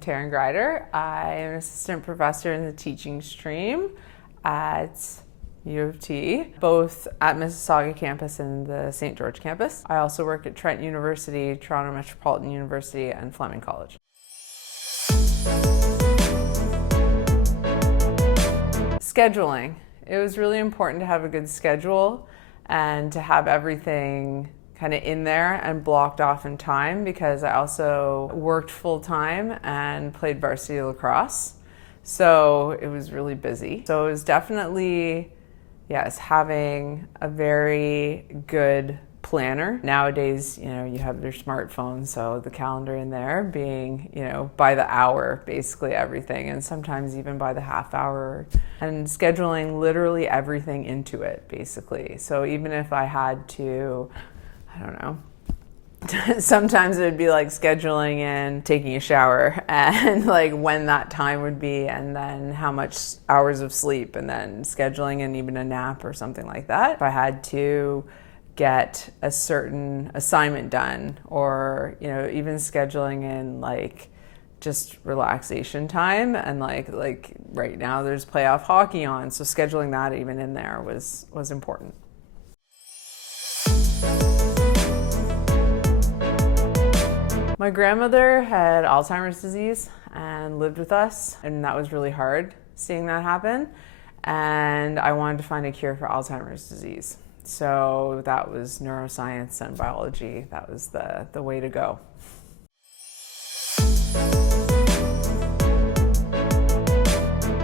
Taryn Grider. I am an assistant professor in the teaching stream at U of T, both at Mississauga campus and the St. George campus. I also work at Trent University, Toronto Metropolitan University, and Fleming College. Scheduling. It was really important to have a good schedule and to have everything kind of in there and blocked off in time, because I also worked full-time and played varsity lacrosse. So it was really busy. So it was definitely, yes, having a very good planner. Nowadays, you have your smartphone, so the calendar in there being, by the hour, basically everything, and sometimes even by the half hour, and scheduling literally everything into it, basically. So even if I had to, I don't know, sometimes it would be like scheduling in taking a shower and like when that time would be, and then how much hours of sleep, and then scheduling in even a nap or something like that. If I had to get a certain assignment done, or even scheduling in like just relaxation time, and like right now there's playoff hockey on, so scheduling that even in there was important. My grandmother had Alzheimer's disease and lived with us, and that was really hard seeing that happen, and I wanted to find a cure for Alzheimer's disease. So that was neuroscience and biology. That was the way to go.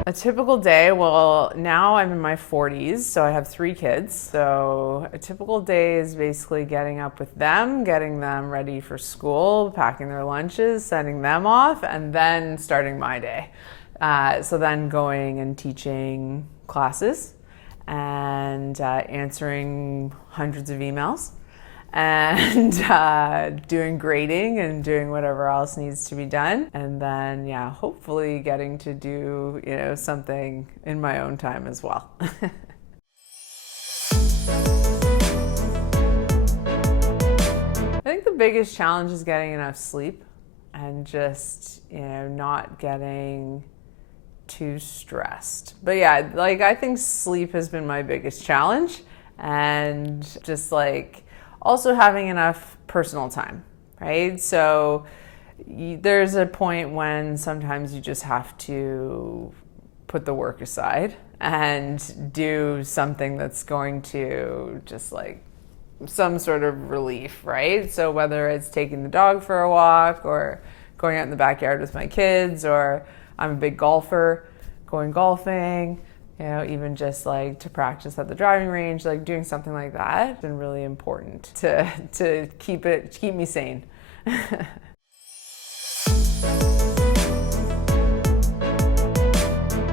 A typical day, well, now I'm in my 40s, so I have 3 kids. So a typical day is basically getting up with them, getting them ready for school, packing their lunches, sending them off, and then starting my day. So then going and teaching classes, and answering hundreds of emails, and doing grading and doing whatever else needs to be done, and then hopefully getting to do something in my own time as well. I think the biggest challenge is getting enough sleep and just not getting too stressed. But I think sleep has been my biggest challenge, and just also having enough personal time, right? So there's a point when sometimes you just have to put the work aside and do something that's going to just some sort of relief, right? So whether it's taking the dog for a walk, or going out in the backyard with my kids, or I'm a big golfer, going golfing, even just to practice at the driving range, doing something like that. It's been really important to keep me sane. I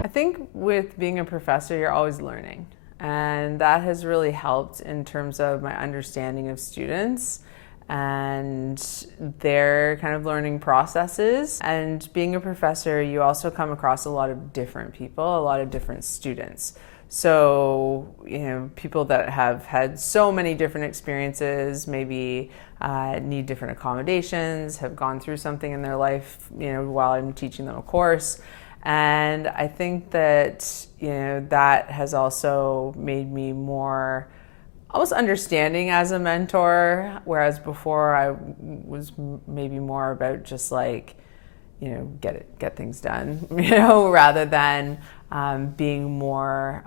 think with being a professor, you're always learning, and that has really helped in terms of my understanding of students and their kind of learning processes. And being a professor, you also come across a lot of different people, a lot of different students. So, people that have had so many different experiences, maybe need different accommodations, have gone through something in their life, while I'm teaching them a course. And I think that, that has also made me more almost understanding as a mentor, whereas before I was maybe more about just get things done, rather than being more,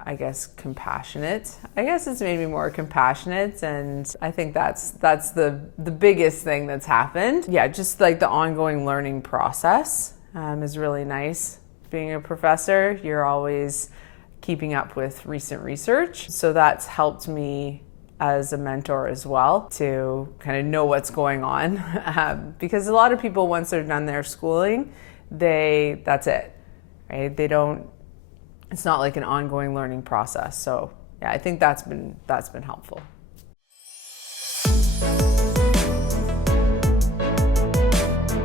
compassionate. I guess it's made me more compassionate, and I think that's the biggest thing that's happened. Yeah, just the ongoing learning process is really nice. Being a professor, you're always keeping up with recent research, so that's helped me as a mentor as well to kind of know what's going on, because a lot of people, once they're done their schooling, that's it, right? It's not like an ongoing learning process. So I think that's been helpful.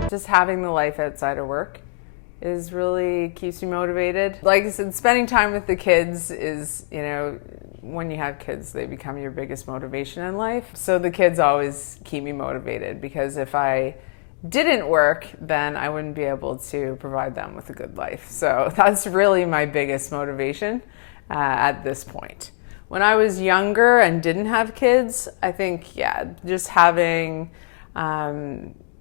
Just having the life outside of work is really keeps me motivated. Like I said, spending time with the kids is, when you have kids, they become your biggest motivation in life. So the kids always keep me motivated, because if I didn't work, then I wouldn't be able to provide them with a good life. So that's really my biggest motivation at this point. When I was younger and didn't have kids, I think, yeah, just having,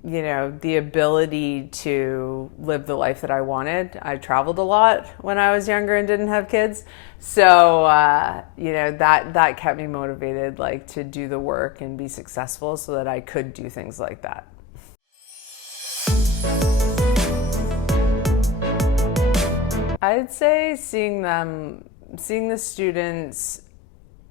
the ability to live the life that I wanted. I traveled a lot when I was younger and didn't have kids. So, that kept me motivated, like to do the work and be successful so that I could do things like that. I'd say seeing the students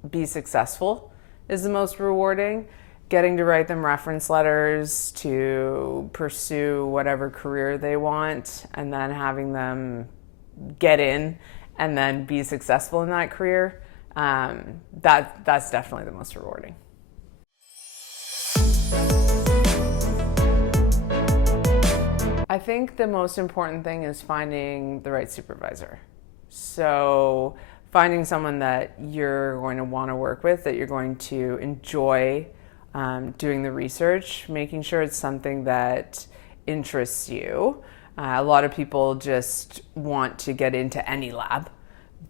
be successful is the most rewarding. Getting to write them reference letters to pursue whatever career they want, and then having them get in and then be successful in that career, that's definitely the most rewarding. I think the most important thing is finding the right supervisor. So finding someone that you're going to want to work with, that you're going to enjoy doing the research, making sure it's something that interests you. A lot of people just want to get into any lab,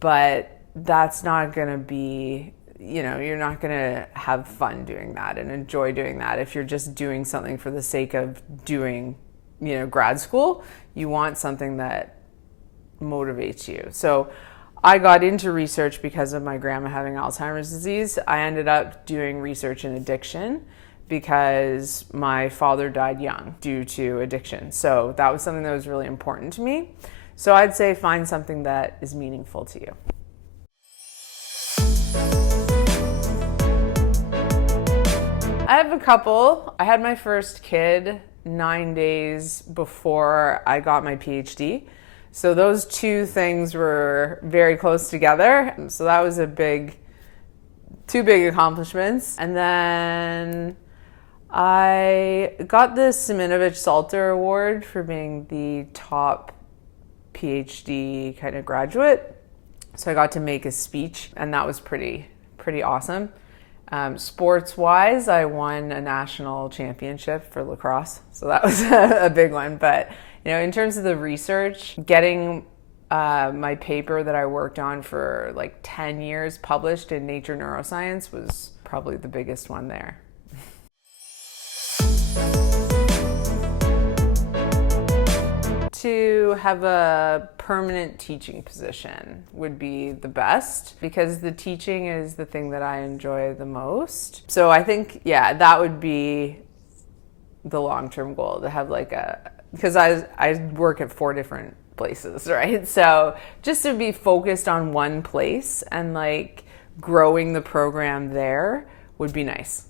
but that's not going to be, you're not going to have fun doing that and enjoy doing that if you're just doing something for the sake of doing grad school. You want something that motivates you. So I got into research because of my grandma having Alzheimer's disease. I ended up doing research in addiction because my father died young due to addiction. So that was something that was really important to me. So I'd say find something that is meaningful to you. I have a couple. I had my first kid 9 days before I got my PhD. So those two things were very close together. So that was two big accomplishments. And then I got the Siminovich Salter Award for being the top PhD kind of graduate. So I got to make a speech, and that was pretty awesome. Sports-wise, I won a national championship for lacrosse, so that was a big one. But in terms of the research, getting my paper that I worked on for like 10 years published in Nature Neuroscience was probably the biggest one there. To have a permanent teaching position would be the best, because the teaching is the thing that I enjoy the most. So I think, that would be the long-term goal, to have because I work at 4 different places, right? So just to be focused on one place and growing the program there would be nice.